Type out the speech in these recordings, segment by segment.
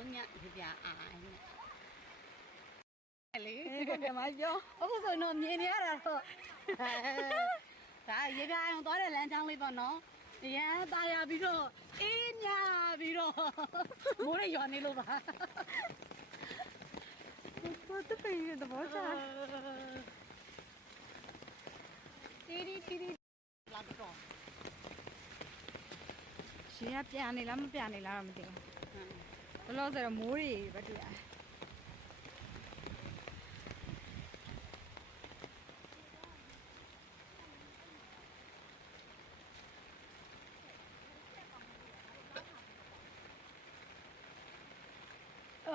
နော်ညပြပြအာလေကဲမပြော အခုဆိုတော့မြင်နေရတာတော့ဒါရေပြအောင်သွားတဲ့လမ်းကြောင်းလေးပေါ့နော်ရမ်းตายရပြီးတော့အေးညာပြီးတော့မိုးရရွာနေလို့ပါဘာတပည့်ရတော့ချာတီလာတော့ရှင်ကပြန်နေလားမပြန်နေလားတော့မသိဘူးဘလို့ဆိုတော့မိုးတွေပဲတွေ့ရတယ်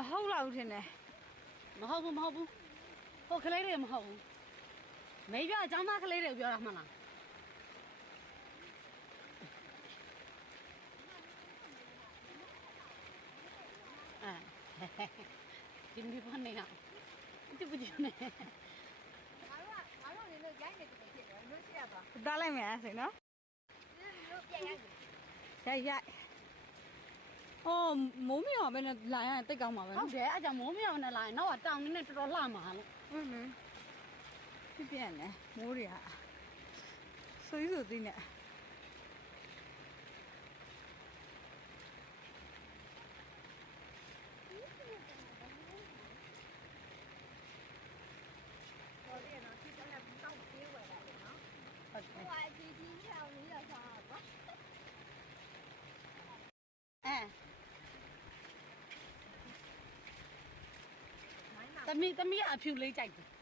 ဟုတ်လားဦးထင်တယ်မဟုတ်ဘူးဟိုကလေးတွေမဟုတ်ဘူးမေးပြအကြောင်းသားကလေးတွေပြောတာမှလားဒီမိဘနဲ့ဒီပူနေငါတို့နေလို့ရိုက်နေတယ်ဖြစ်တယ်လို့ရှိရပါတားလိုက်မယ်ဆိုနော်လို့ပြန်ရိုက်အော်မိုးမြော်ပဲနဲ့လာရတိတ်ကောင်းပါပဲဟုတ်တယ်အဲ့ကြောင့်မိုးမြောင်နဲ့လာရင်တော့တောင်နေနဲ့တော်တော်လှမှာလို့ဟုတ်လေပြန်နေမိုးတွေကဆိုးဆိုးသိနေသမီးအဖြူလေးကြိုက်တယ်